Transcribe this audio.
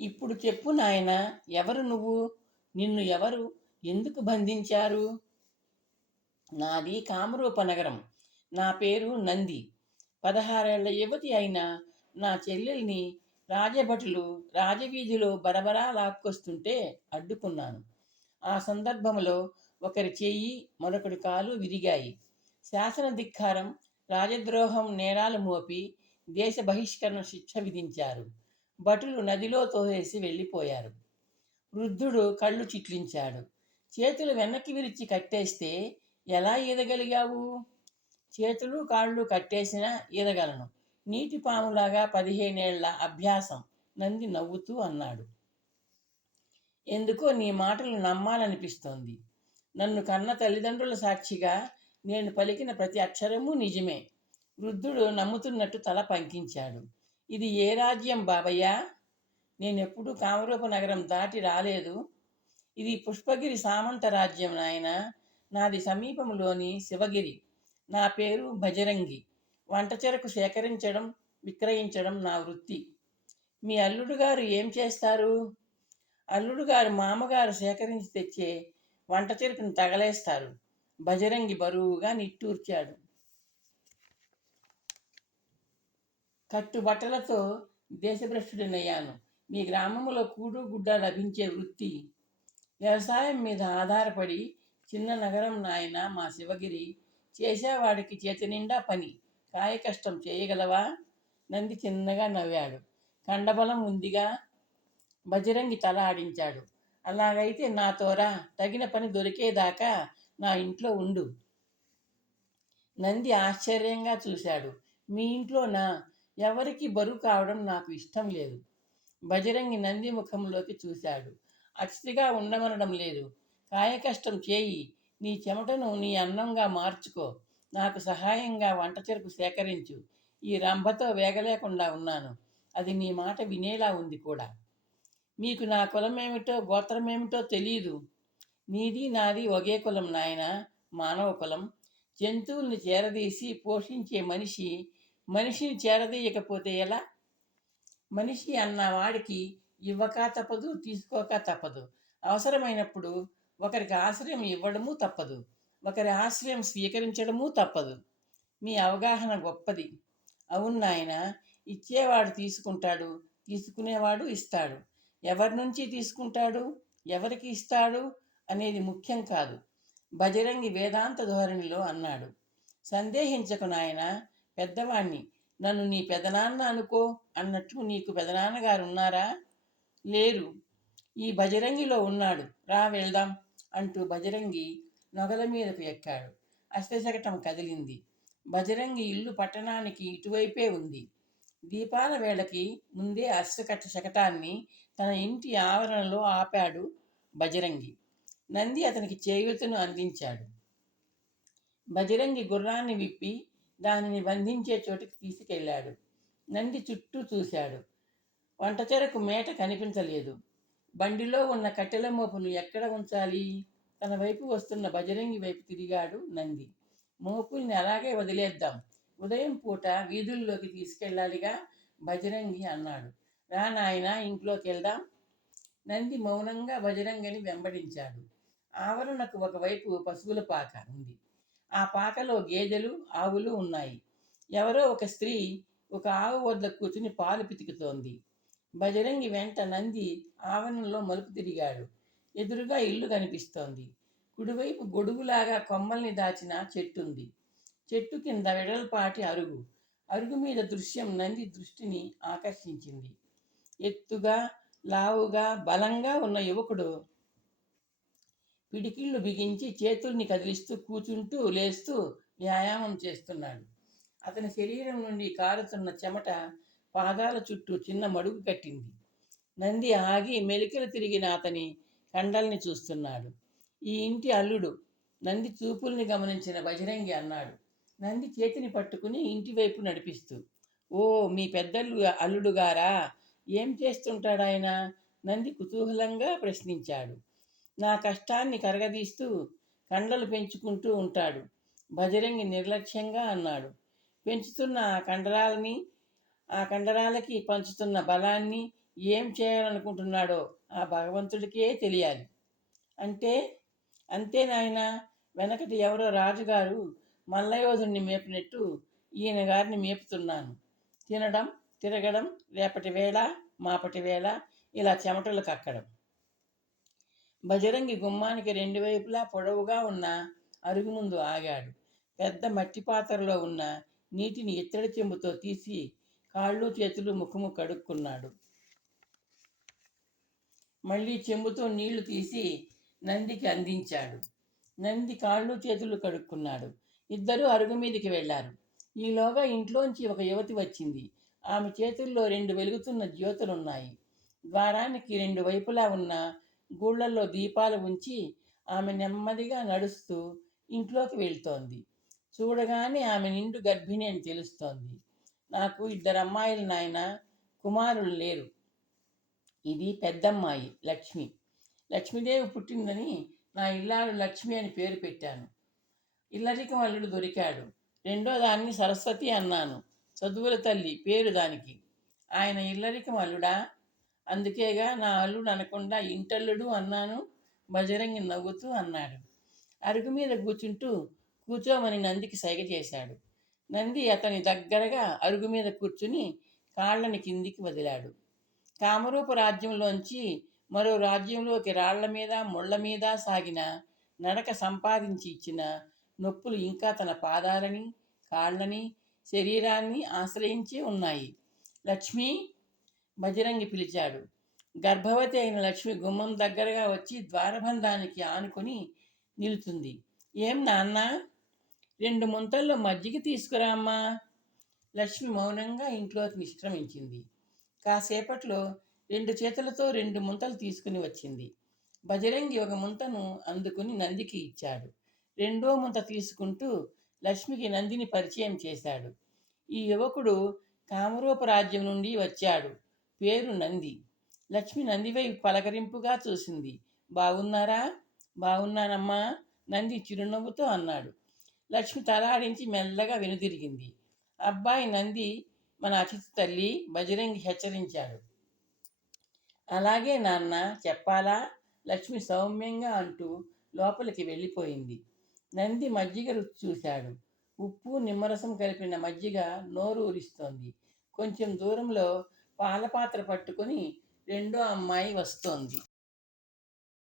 ఇప్పుడు చెప్పు నాయనా, ఎవరు నువ్వు? నిన్ను ఎవరు ఎందుకు బంధించారు? నాది కామరూప నగరం. నా పేరు నంది. 16 ఏళ్ల యువతి అయిన నా చెల్లెల్ని రాజభటులు రాజవీధిలో బరబరా లాక్కొస్తుంటే అడ్డుకున్నాను. ఆ సందర్భంలో ఒకరి చెయ్యి మరొకడి కాలు విరిగాయి. శాసన ధిక్కారం, రాజద్రోహం నేరాలు మోపి దేశ బహిష్కరణ శిక్ష విధించారు. భటులు నదిలో తోసేసి వెళ్ళిపోయారు. వృద్ధుడు కళ్ళు చిట్లించాడు. చేతులు వెనక్కి విరిచి కట్టేస్తే ఎలా ఈదగలిగావు? చేతులు కాళ్ళు కట్టేసినా ఈదగలను. నీటి పాములాగా 15 ఏళ్ల అభ్యాసం. నంది నవ్వుతూ అన్నాడు. ఎందుకో నీ మాటలు నమ్మాలనిపిస్తోంది. నన్ను కన్న తల్లిదండ్రుల సాక్షిగా నేను పలికిన ప్రతి అక్షరమూ నిజమే. వృద్ధుడు నమ్ముతున్నట్టు తల పంకించాడు. ఇది ఏ రాజ్యం బాబయ్యా? నేనెప్పుడూ కామరూప నగరం దాటి రాలేదు. ఇది పుష్పగిరి సామంత రాజ్యం నాయన. నాది సమీపంలోని శివగిరి. నా పేరు భజరంగి. వంట చెరకు సేకరించడం, విక్రయించడం నా వృత్తి. మీ అల్లుడు గారు ఏం చేస్తారు? అల్లుడు గారు మామగారు సేకరించి తెచ్చే వంట చెరుకును తగలేస్తారు. భజరంగి బరువుగా నిట్టూర్చాడు. కట్టుబట్టలతో దేశభ్రష్టుడినయ్యాను. మీ గ్రామంలో కూడు గుడ్డ లభించే వృత్తి. వ్యవసాయం మీద ఆధారపడి చిన్న నగరం నాయన మా శివగిరి. చేసేవాడికి చేతి నిండా పని. కాయ కష్టం చేయగలవా? నంది చిన్నగా నవ్వాడు. కండబలం ఉందిగా. బజరంగి తల ఆడించాడు. అలాగైతే నాతోరా, తగిన పని దొరికేదాకా నా ఇంట్లో ఉండు. నంది ఆశ్చర్యంగా చూశాడు. మీ ఇంట్లోనా? ఎవరికి బరువు కావడం నాకు ఇష్టం లేదు. బజరంగి నంది ముఖంలోకి చూశాడు. అతిథిగా ఉండమనడం లేదు. కాయకష్టం చేయి. నీ చెమటను నీ అన్నంగా మార్చుకో. నాకు సహాయంగా వంట చెరుకు సేకరించు. ఈ రంభతో వేగలేకుండా ఉన్నాను. అది నీ మాట వినేలా ఉంది కూడా. మీకు నా కులమేమిటో గోత్రమేమిటో తెలీదు. నీది నాది ఒకే కులం నాయన, మానవ కులం. జంతువుల్ని చేరదీసి పోషించే మనిషి మనిషిని చేరదీయకపోతే ఎలా? మనిషి అన్న వాడికి ఇవ్వక తప్పదు, తీసుకోక తప్పదు. అవసరమైనప్పుడు ఒకరికి ఆశ్రయం ఇవ్వడము తప్పదు, ఒకరి ఆశ్రయం స్వీకరించడము తప్పదు. మీ అవగాహన గొప్పది. అవును నాయన, ఇచ్చేవాడు తీసుకుంటాడు, తీసుకునేవాడు ఇస్తాడు. ఎవరి నుంచి తీసుకుంటాడు, ఎవరికి ఇస్తాడు అనేది ముఖ్యం కాదు. బజరంగి వేదాంత ధోరణిలో అన్నాడు. సందేహించకు నాయన, పెద్దవాణ్ణి. నన్ను నీ పెదనాన్న అనుకో అన్నట్టు నీకు పెదనాన్నగారు ఉన్నారా? లేరు. ఈ బజరంగిలో ఉన్నాడు. రా వెళ్దాం అంటూ బజరంగి నొగల మీదకు ఎక్కాడు. అశ్వశకటం కదిలింది. బజరంగి ఇల్లు పట్టణానికి ఇటువైపే ఉంది. దీపాల వేళకి ముందే శకటాన్ని తన ఇంటి ఆవరణలో ఆపాడు బజరంగి. నంది అతనికి చేయూతను అందించాడు. బజరంగి గుర్రాన్ని విప్పి దానిని బంధించే చోటికి తీసుకెళ్లాడు. నంది చుట్టూ చూశాడు. వంట చెరకు మేట కనిపించలేదు. బండిలో ఉన్న కట్టెల మోపును ఎక్కడ ఉంచాలి? తన వైపు వస్తున్న బజరంగి వైపు తిరిగాడు నంది. మోపుల్ని అలాగే వదిలేద్దాం. ఉదయం పూట వీధుల్లోకి తీసుకెళ్ళాలిగా. బజరంగి అన్నాడు. రా నాయనా, ఇంట్లోకి వెళ్దాం. నంది మౌనంగా బజరంగిని వెంబడించాడు. ఆవరణకు ఒకవైపు పశువుల పాక ఉంది. ఆ పాకలో గేదెలు, ఆవులు ఉన్నాయి. ఎవరో ఒక స్త్రీ ఒక ఆవు వద్ద కూర్చుని పాలు పితుకుతోంది. బజరంగి వెంట నంది ఆవరణలో మలుపు తిరిగాడు. ఎదురుగా ఇల్లు కనిపిస్తోంది. కుడివైపు గొడుగులాగా కొమ్మల్ని దాచిన చెట్టుంది. చెట్టు కింద వెడల్పాటి అరుగు. అరుగు మీద దృశ్యం నంది దృష్టిని ఆకర్షించింది. ఎత్తుగా, లావుగా, బలంగా ఉన్న యువకుడు పిడికిళ్ళు బిగించి చేతుల్ని కదిలిస్తూ కూర్చుంటూ లేస్తూ వ్యాయామం చేస్తున్నాడు. అతని శరీరం నుండి కారుతున్న చెమట పాదాల చుట్టూ చిన్న మడుగు కట్టింది. నంది ఆగి మెలికలు తిరిగిన అతని కండల్ని చూస్తున్నాడు. ఈ ఇంటి అల్లుడు. నంది చూపుల్ని గమనించిన బజరంగి అన్నాడు. నంది చేతిని పట్టుకుని ఇంటి వైపు నడిపిస్తూ. ఓ, మీ పెద్దల్లు అల్లుడు గారా? ఏం చేస్తుంటాడాయన? నంది కుతూహలంగా ప్రశ్నించాడు. నా కష్టాన్ని కరగదీస్తూ కండలు పెంచుకుంటూ ఉంటాడు. బజరంగి నిర్లక్ష్యంగా అన్నాడు. పెంచుతున్న ఆ కండరాలకి పంచుతున్న బలాన్ని ఏం చేయాలనుకుంటున్నాడో ఆ భగవంతుడికే తెలియాలి. అంటే అంతే నాయనా, వెనకటి ఎవరో రాజుగారు మల్లయోధుణ్ణి మేపినట్టు ఈయన గారిని మేపుతున్నాను. తినడం, తిరగడం, రేపటి వేళ మాపటి వేళ ఇలా చెమటలు కక్కడం. బజరంగి గుమ్మానికి రెండు వైపులా పొడవుగా ఉన్న అరుగు ముందు ఆగాడు. పెద్ద మట్టి పాత్రలో ఉన్న నీటిని ఇత్తడి చెంబుతో తీసి కాళ్ళు చేతులు ముఖము కడుక్కున్నాడు. మళ్ళీ చెంబుతో నీళ్లు తీసి నందికి అందించాడు. నంది కాళ్ళు చేతులు కడుక్కున్నాడు. ఇద్దరూ అరుగు మీదకి వెళ్ళారు. ఈలోగా ఇంట్లోంచి ఒక యువతి వచ్చింది. ఆమె చేతుల్లో రెండు వెలుగుతున్న జ్యోతులున్నాయి. ద్వారానికి రెండు వైపులా ఉన్న గూళ్ళల్లో దీపాలు ఉంచి ఆమె నెమ్మదిగా నడుస్తూ ఇంట్లోకి వెళ్తోంది. చూడగానే ఆమె నిండు గర్భిణి అని తెలుస్తోంది. నాకు ఇద్దరు అమ్మాయిలు నాయన, కుమారులు లేరు. ఇది పెద్దమ్మాయి లక్ష్మి. లక్ష్మీదేవి పుట్టిందని నా ఇల్లాలు లక్ష్మి అని పేరు పెట్టాను. ఇల్లరికం అల్లుడు దొరికాడు. రెండో దాన్ని సరస్వతి అన్నాను. చదువుల తల్లి పేరు దానికి. ఆయన ఇల్లరికం అల్లుడా? అందుకేగా నా అల్లుడు అనకుండా ఇంటల్లుడు అన్నాను. బజరంగి నవ్వుతూ అన్నాడు. అరుగు మీద కూర్చుంటూ కూర్చోమని నందికి సైగ చేశాడు. నంది అతని దగ్గరగా అరుగు మీద కూర్చుని కాళ్ళని కిందికి వదిలాడు. కామరూప రాజ్యంలోంచి మరో రాజ్యంలోకి రాళ్ల మీద ముళ్ళ మీద సాగిన నడక సంపాదించి ఇచ్చిన నొప్పులు ఇంకా తన పాదాలని, కాళ్ళని, శరీరాన్ని ఆశ్రయించి ఉన్నాయి. లక్ష్మి, బజరంగి పిలిచాడు. గర్భవతి అయిన లక్ష్మి గుమ్మం దగ్గరగా వచ్చి ద్వారబంధానికి ఆనుకొని నిలుచుంది. ఏం నాన్న, రెండు ముంతల్లో మజ్జిగ తీసుకురామ్మా. లక్ష్మి మౌనంగా ఇంట్లోకి నిష్క్రమించింది. కాసేపట్లో రెండు చేతులతో రెండు ముంతలు తీసుకుని వచ్చింది. బజరంగి ఒక ముంతను అందుకుని నందికి ఇచ్చాడు. రెండో ముంత తీసుకుంటూ లక్ష్మికి నందిని పరిచయం చేశాడు. ఈ యువకుడు కామరూప రాజ్యం నుండి వచ్చాడు. పేరు నంది. లక్ష్మి నందివైపు పలకరింపుగా చూసింది. బాగున్నారా? బాగున్నానమ్మా, నంది చిరునవ్వుతో అన్నాడు. లక్ష్మి తలాడించి మెల్లగా వెనుదిరిగింది. అబ్బాయి నంది మన అతిథి తల్లి, బజరంగి హెచ్చరించాడు. అలాగే నాన్న, చెప్పాలా? లక్ష్మి సౌమ్యంగా అంటూ లోపలికి వెళ్ళిపోయింది. నంది మజ్జిగ రుచి చూశాడు. ఉప్పు నిమ్మరసం కలిపిన మజ్జిగ నోరు ఊరిస్తోంది. కొంచెం దూరంలో పాలపాత్ర పట్టుకొని రెండో అమ్మాయి వస్తోంది.